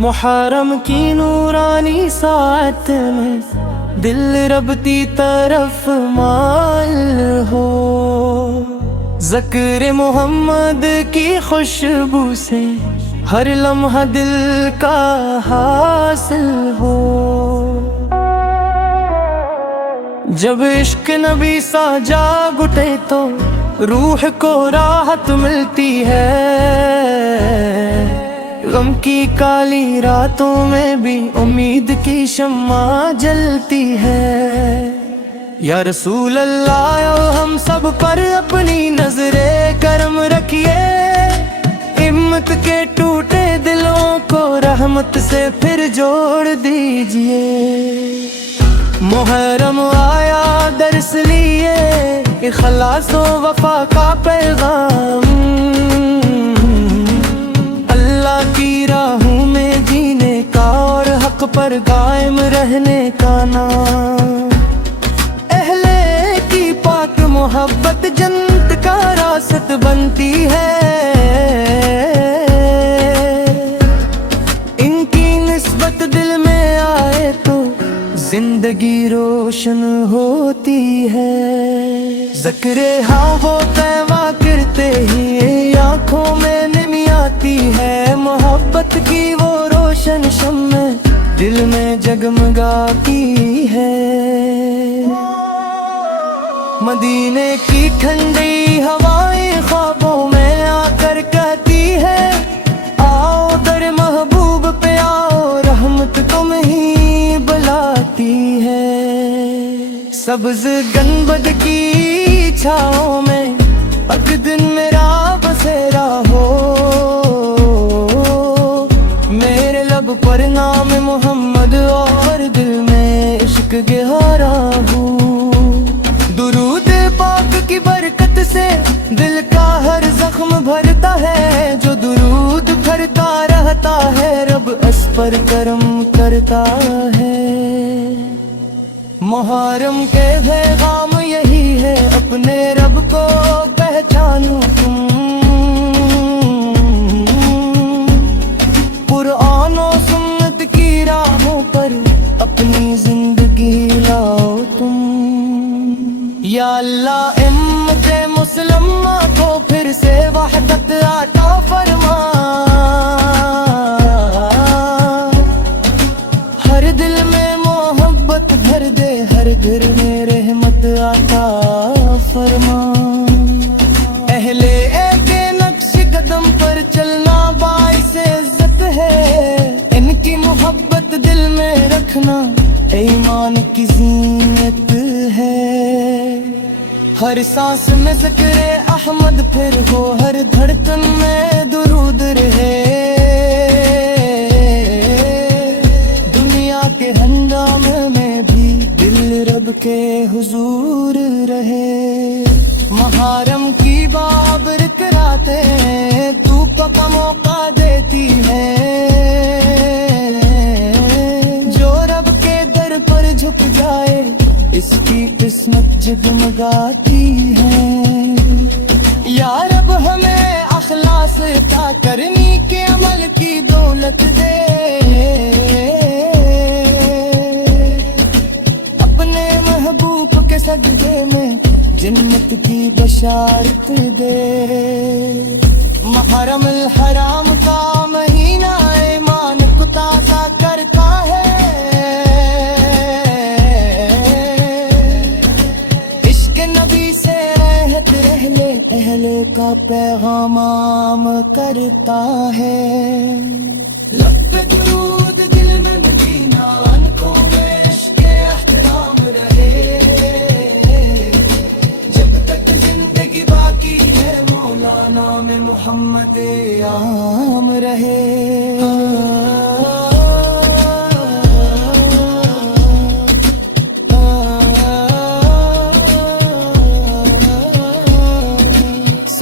محرم کی نورانی ساعت میں دل رب کی طرف مائل ہو، ذکر محمد کی خوشبو سے ہر لمحہ دل کا حاصل ہو۔ جب عشق نبی سا جاگ اٹھے تو روح کو راحت ملتی ہے، غم کی کالی راتوں میں بھی امید کی شمع جلتی ہے۔ یا رسول اللہ ہم سب پر اپنی نظر کرم رکھیے، ہمت کے ٹوٹے دلوں کو رحمت سے پھر جوڑ دیجئے۔ محرم آیا درس لیے اخلاص و وفا کا پیغام، اللہ کی راہوں میں جینے کا اور حق پر قائم رہنے کا نام۔ اہل کی پاک محبت جنت کا راست بنتی ہے، ان کی نسبت دل میں آئے تو زندگی روشن ہوتی ہے۔ ذکر ہاں وہ پیما کرتے ہی آنکھوں میں نمی آتی ہے، محبت کی وہ روشن شمع دل میں جگمگاتی ہے۔ مدینے کی ٹھنڈی ہوائیں خوابوں میں آ کر کہتی ہے، آؤ در محبوب پہ آؤ، رحمت تم ہی بلاتی ہے۔ سبز گنبد کی چھاؤں میں اب دن میرا بسیرا ہو، میرے لب پر نام محمد اور دل میں عشق گہرا ہو۔ درود پاک کی برکت سے دل کا ہر زخم بھرتا ہے، جو درود پھرتا رہتا ہے رب اس پر کرم کرتا ہے۔ محرم کے پیغام یہی ہے، اپنے رب کو پہچانو تم، قرآن و سنت کی راہوں پر اپنی زندگی لاؤ تم۔ یا اللہ امت مسلمہ کو پھر سے وحدت عطا فرما، ہر دل میں محبت بھر دے، ہر گھر میں رحمت عطا فرما۔ اہل کے نقش قدم پر چلنا باعث عزت ہے، ان کی محبت دل میں رکھنا ایمان کی زینت ہے۔ ہر سانس میں ذکر احمد پھر ہو، ہر دھڑکن میں درود رہے، دنیا کے ہنگامے میں بھی دل رب کے حضور رہے۔ محرم کی بابرک راتیں تو کا موقع دیتی ہے، جو رب کے در پر جھک جائے اس کی قسمت جگمگاتی ہے۔ یا رب ہمیں اخلاص عطا کرنی کے عمل کی دولت دے، اپنے محبوب کے صدقے میں جنت کی بشارت دے۔ محرم الحرام کا مہینہ ایمان کو تازہ کرتا ہے، عشق نبی سے رہت رہلے اہل کا پیغام عام کرتا ہے۔ لب پہ درود دل میں مدینہ، آنکھوں میں عشق احترام رہے، جب تک زندگی باقی ہے مولانا میں محمد عام رہے۔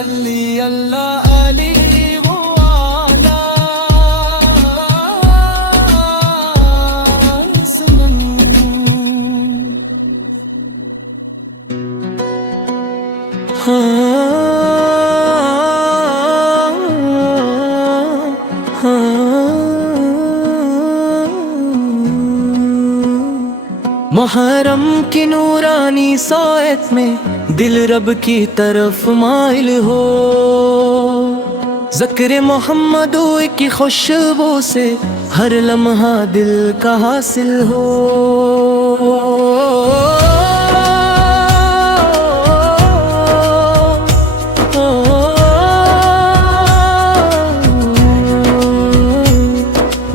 صلی اللہ علیہ وآلہ سمن. محرم کی نورانی ساعت میں دل رب کی طرف مائل ہو، ذکر محمد کی خوشبو سے ہر لمحہ دل کا حاصل ہو.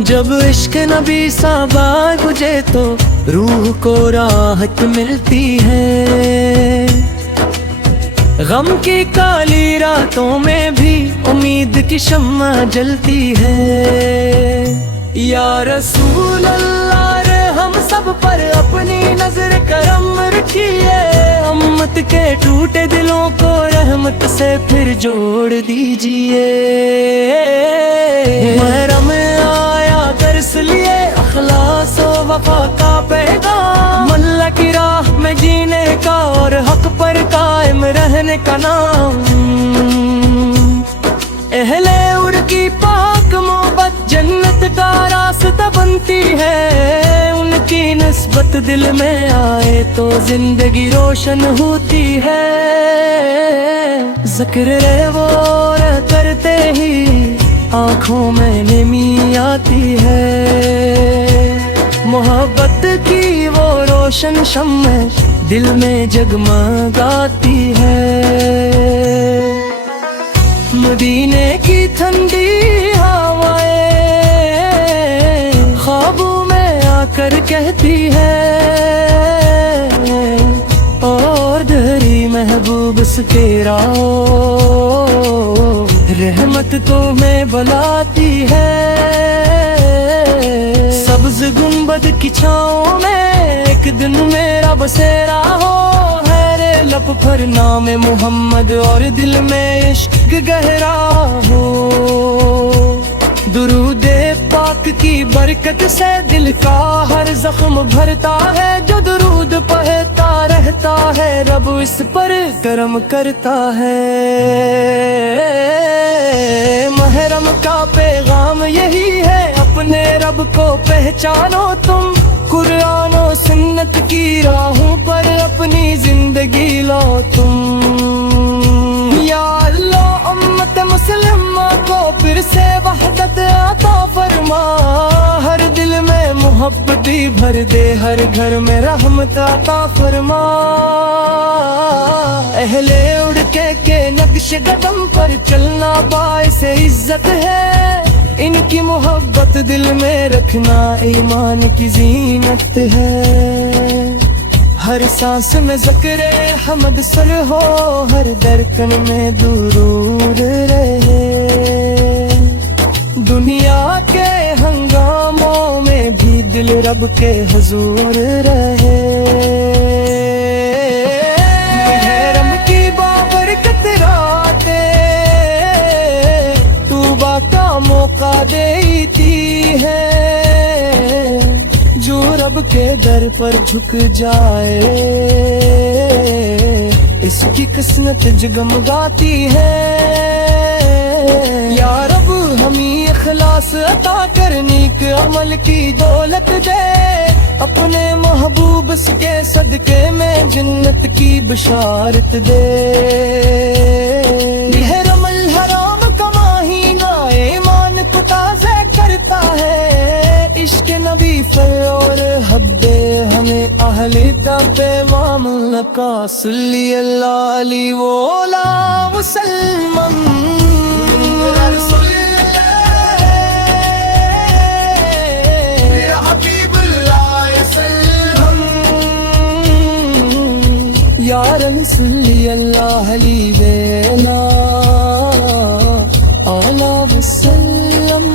جب عشق نبی سا بجے تو روح کو راحت ملتی ہے، غم کی کالی راتوں میں بھی امید کی شمع جلتی ہے. یا رسول اللہ رحم سب پر اپنی نظر کرم رکھیے، امت کے ٹوٹے دلوں کو رحمت سے پھر جوڑ دیجیے. محرم آیا درس لیے اخلاص و وفا کا پیغام، اللہ کی راہ میں جینے کا اور حق پر قائم رہنے کا نام. اہل ار کی پاک محبت جنت کا راستہ بنتی ہے، ان کی نسبت دل میں آئے تو زندگی روشن ہوتی ہے. ذکر وہ کرتے ہی آنکھوں میں نمی آتی ہے، محبت کی وہ روشن شمع دل میں جگمگاتی ہے. مدینے کی ٹھنڈی ہوائیں خوابوں میں آ کر کہتی ہے، اور دھری محبوب سے راہو رحمت تمہیں بلاتی ہے. سبز گنبد کی چھاؤں میں ایک دن میرا بسیرا ہو، ہے لب پر نام محمد اور دل میں عشق گہرا ہو. درود پاک کی برکت سے دل کا ہر زخم بھرتا ہے، جو درود پڑھتا رہتا ہے رب اس پر کرم کرتا ہے. محرم کا پیغام یہی ہے، اپنے رب کو پہچانو تم، قرآن و سنت کی راہوں پر اپنی زندگی لاؤ تم. یا اللہ امت مسلمہ کو پھر سے وحدت عطا فرما، ہر دل میں محبتی بھر دے، ہر گھر میں رحمت عطا فرما. اہل اڑ کے نقش قدم پر چلنا باعث عزت ہے، ان کی محبت دل میں رکھنا ایمان کی زینت ہے. ہر سانس میں ذکر حمد سر ہو، ہر دھڑکن میں درود رہے، دنیا کے ہنگاموں میں بھی دل رب کے حضور رہے. محرم کی بابرکت راتیں توبہ کا موقع دیتی ہے، جو رب کے در پر جھک جائے اس کی قسمت جگمگاتی ہے. یا رب ہمیں اخلاص عطا کر، نیک عمل کی دولت دے، اپنے محبوب کے صدقے میں جنت کی بشارت دے. یہ رمل حرام کا مہینہ ایمان کو تازہ کرتا ہے، عشق نبی اور حب ہمیں اہل تب معاملہ کا. صلی اللہ علیہ وآلہ وسلم. یا رسول اللہ علیہ وآلہ وسلم.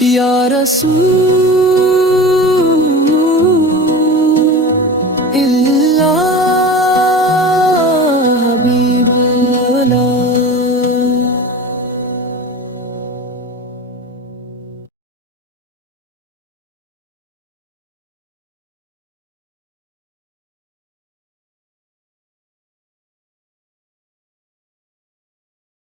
یا رسول